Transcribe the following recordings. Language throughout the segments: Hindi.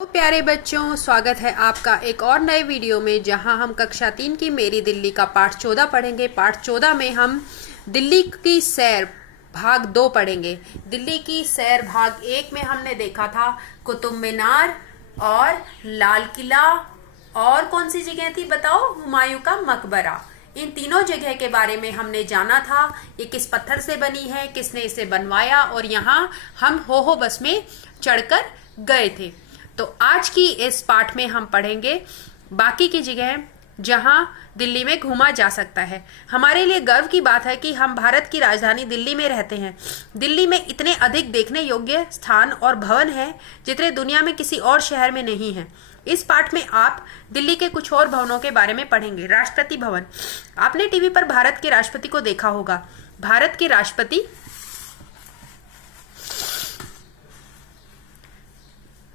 तो प्यारे बच्चों, स्वागत है आपका एक और नए वीडियो में, जहां हम कक्षा 3 की मेरी दिल्ली का पाठ 14 पढ़ेंगे। पाठ 14 में हम दिल्ली की सैर भाग 2 पढ़ेंगे। दिल्ली की सैर भाग 1 में हमने देखा था कुतुब मीनार और लाल किला, और कौन सी जगह थी बताओ? हुमायूं का मकबरा। इन तीनों जगह के बारे में हमने जाना था। ये किस पत्थर से बनी है, किसने इसे बनवाया, और यहाँ हम हो बस में चढ़कर गए थे। तो आज की इस पाठ में हम पढ़ेंगे बाकी की जगह जहां दिल्ली में घूमा जा सकता है। हमारे लिए गर्व की बात है कि हम भारत की राजधानी दिल्ली में रहते हैं। दिल्ली में इतने अधिक देखने योग्य स्थान और भवन हैं जितने दुनिया में किसी और शहर में नहीं हैं। इस पाठ में आप दिल्ली के कुछ और भवनों के बारे में पढ़ेंगे। राष्ट्रपति भवन, आपने टीवी पर भारत के राष्ट्रपति को देखा होगा। भारत के राष्ट्रपति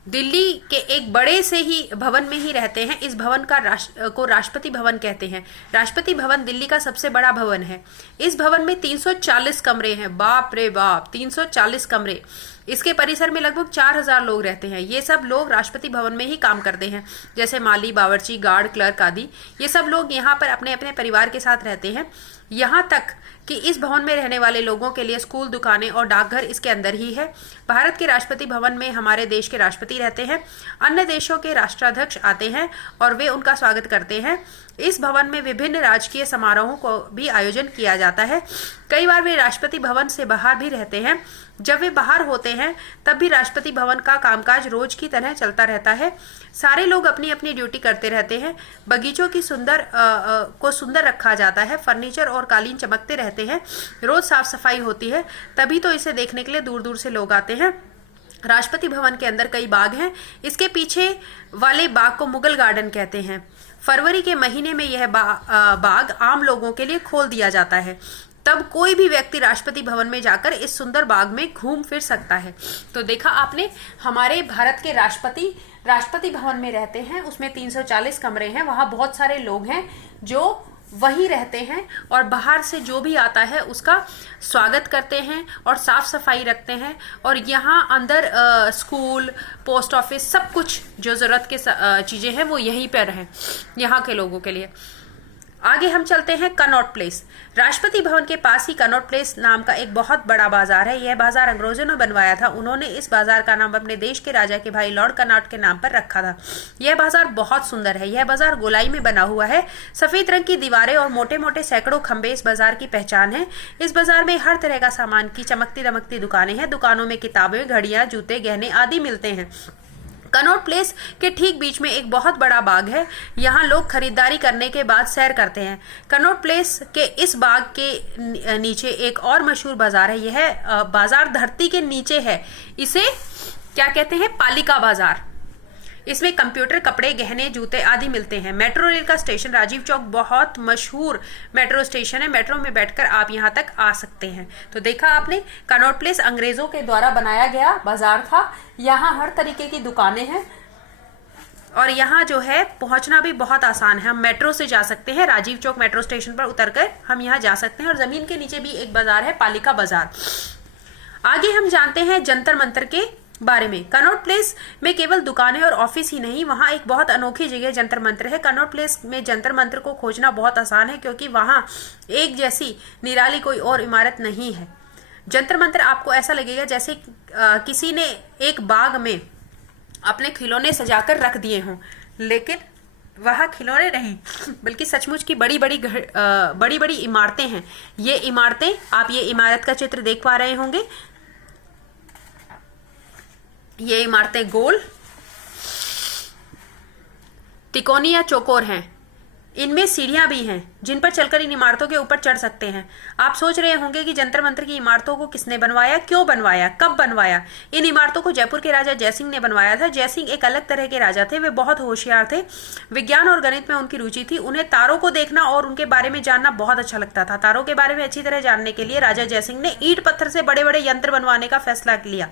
दिल्ली के एक बड़े से ही भवन में ही रहते हैं। इस भवन का राष्ट्रपति भवन कहते हैं। राष्ट्रपति भवन दिल्ली का सबसे बड़ा भवन है। इस भवन में 340 कमरे हैं। बाप रे बाप, 340 कमरे। इसके परिसर में लगभग 4000 लोग रहते हैं। ये सब लोग राष्ट्रपति भवन में ही काम करते हैं, जैसे माली, बावर्ची, गार्ड, क्लर्क आदि। ये सब लोग यहाँ पर अपने अपने परिवार के साथ रहते हैं। यहाँ तक कि इस भवन में रहने वाले लोगों के लिए स्कूल, दुकानें और डाकघर इसके अंदर ही है। भारत के राष्ट्रपति भवन में हमारे देश के राष्ट्रपति रहते हैं। अन्य देशों के राष्ट्राध्यक्ष आते हैं और वे उनका स्वागत करते हैं। इस भवन में विभिन्न राजकीय समारोहों को भी आयोजन किया जाता है। कई बार वे राष्ट्रपति भवन से बाहर भी रहते हैं। जब वे बाहर होते हैं तब भी राष्ट्रपति भवन का कामकाज रोज की तरह चलता रहता है। सारे लोग अपनी अपनी ड्यूटी करते रहते हैं। बगीचों की सुंदर रखा जाता है। फर्नीचर और कालीन चमकते रहते हैं। रोज साफ सफाई होती है, तभी तो इसे देखने के लिए दूर दूर से लोग आते हैं। राष्ट्रपति भवन के अंदर कई बाग हैं। इसके पीछे वाले बाग को मुगल गार्डन कहते हैं। फरवरी के महीने में यह बाग आम लोगों के लिए खोल दिया जाता है। तब कोई भी व्यक्ति राष्ट्रपति भवन में जाकर इस सुंदर बाग में घूम फिर सकता है। तो देखा आपने, हमारे भारत के राष्ट्रपति भवन में रहते हैं। उसमें 340 कमरे हैं। वहां बहुत सारे लोग हैं जो वहीं रहते हैं और बाहर से जो भी आता है उसका स्वागत करते हैं और साफ सफाई रखते हैं। और यहाँ अंदर स्कूल, पोस्ट ऑफिस, सब कुछ जो जरूरत के चीजें हैं वो यहीं पर हैं यहाँ के लोगों के लिए। आगे हम चलते हैं कनॉट प्लेस। राष्ट्रपति भवन के पास ही कनॉट प्लेस नाम का एक बहुत बड़ा बाजार है। यह बाजार अंग्रेजों ने बनवाया था। उन्होंने इस बाजार का नाम अपने देश के राजा के भाई लॉर्ड कनॉट के नाम पर रखा था। यह बाजार बहुत सुंदर है। यह बाजार गोलाई में बना हुआ है। सफेद रंग की दीवारें और मोटे मोटे सैकड़ों खंबे इस बाजार की पहचान है। इस बाजार में हर तरह का सामान की चमकती दमकती दुकानें हैं। दुकानों में किताबें, घड़ियां, जूते, गहने आदि मिलते हैं। कनॉट प्लेस के ठीक बीच में एक बहुत बड़ा बाग है। यहाँ लोग खरीदारी करने के बाद सैर करते हैं। कनॉट प्लेस के इस बाग के नीचे एक और मशहूर बाजार है। यह बाजार धरती के नीचे है। इसे क्या कहते हैं? पालिका बाजार। इसमें कंप्यूटर, कपड़े, गहने, जूते आदि मिलते हैं। मेट्रो रेल का स्टेशन राजीव चौक बहुत मशहूर मेट्रो स्टेशन है। मेट्रो में बैठकर आप यहाँ तक आ सकते हैं। तो देखा आपने, कनॉट प्लेस अंग्रेजों के द्वारा बनाया गया बाजार था। यहाँ हर तरीके की दुकानें हैं और यहाँ जो है पहुंचना भी बहुत आसान है। हम मेट्रो से जा सकते हैं। राजीव चौक मेट्रो स्टेशन पर उतरकर हम यहाँ जा सकते हैं। और जमीन के नीचे भी एक बाजार है, पालिका बाजार। आगे हम जानते हैं जंतर मंतर के बारे में। कनॉट प्लेस में केवल दुकानें और ऑफिस ही नहीं, वहां एक बहुत अनोखी जगह जंतर मंतर है। कनॉट प्लेस में जंतर मंतर को खोजना बहुत आसान है, क्योंकि वहां एक जैसी निराली कोई और इमारत नहीं है। जंतर मंतर आपको ऐसा लगेगा जैसे किसी ने एक बाग में अपने खिलौने सजाकर रख दिए हों, लेकिन वह खिलौने नहीं, बल्कि सचमुच की बड़ी बड़ी इमारतें हैं। ये इमारतें, आप ये इमारत का चित्र देख पा रहे होंगे। ये इमारतें गोल, तिकोनी या चौकोर हैं। इनमें सीढ़ियां भी हैं जिन पर चलकर इन इमारतों के ऊपर चढ़ सकते हैं। आप सोच रहे होंगे कि जंतर मंतर की इमारतों को किसने बनवाया, क्यों बनवाया, कब बनवाया? इन इमारतों को जयपुर के राजा जयसिंह ने बनवाया था। जयसिंह एक अलग तरह के राजा थे। वे बहुत होशियार थे। विज्ञान और गणित में उनकी रुचि थी। उन्हें तारों को देखना और उनके बारे में जानना बहुत अच्छा लगता था। तारों के बारे में अच्छी तरह जानने के लिए राजा जयसिंह ने ईंट पत्थर से बड़े बड़े यंत्र बनवाने का फैसला लिया।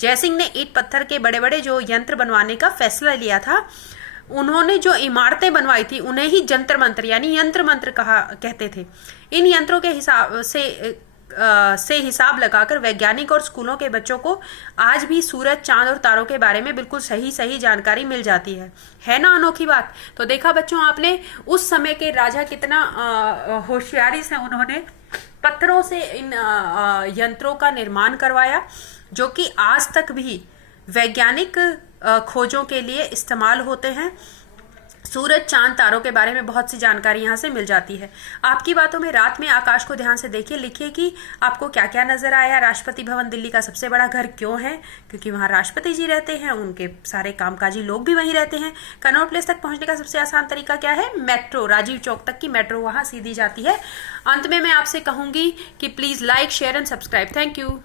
जयसिंह ने ईंट पत्थर के बड़े बड़े जो यंत्र बनवाने का फैसला लिया था। उन्होंने जो इमारतें बनवाई थी उन्हें ही जंतर मंतर यानी यंत्र मंत्र कहते थे। इन यंत्रों के हिसाब से से हिसाब लगाकर वैज्ञानिक और स्कूलों के बच्चों को आज भी सूरज, चांद और तारों के बारे में बिल्कुल सही सही जानकारी मिल जाती है ना अनोखी बात। तो देखा बच्चों आपने, उस समय के राजा कितना होशियारी से उन्होंने पत्थरों से इन यंत्रों का निर्माण करवाया, जो कि आज तक भी वैज्ञानिक खोजों के लिए इस्तेमाल होते हैं। सूरज, चांद, तारों के बारे में बहुत सी जानकारी यहाँ से मिल जाती है। आपकी बातों में रात में आकाश को ध्यान से देखिए, लिखिए कि आपको क्या क्या नजर आया। राष्ट्रपति भवन दिल्ली का सबसे बड़ा घर क्यों है? क्योंकि वहाँ राष्ट्रपति जी रहते हैं, उनके सारे कामकाजी लोग भी वहीं रहते हैं। कनॉट प्लेस तक पहुंचने का सबसे आसान तरीका क्या है? मेट्रो। राजीव चौक तक की मेट्रो वहाँ सीधी जाती है। अंत में मैं आपसे कहूंगी कि please like, share and subscribe. Thank you.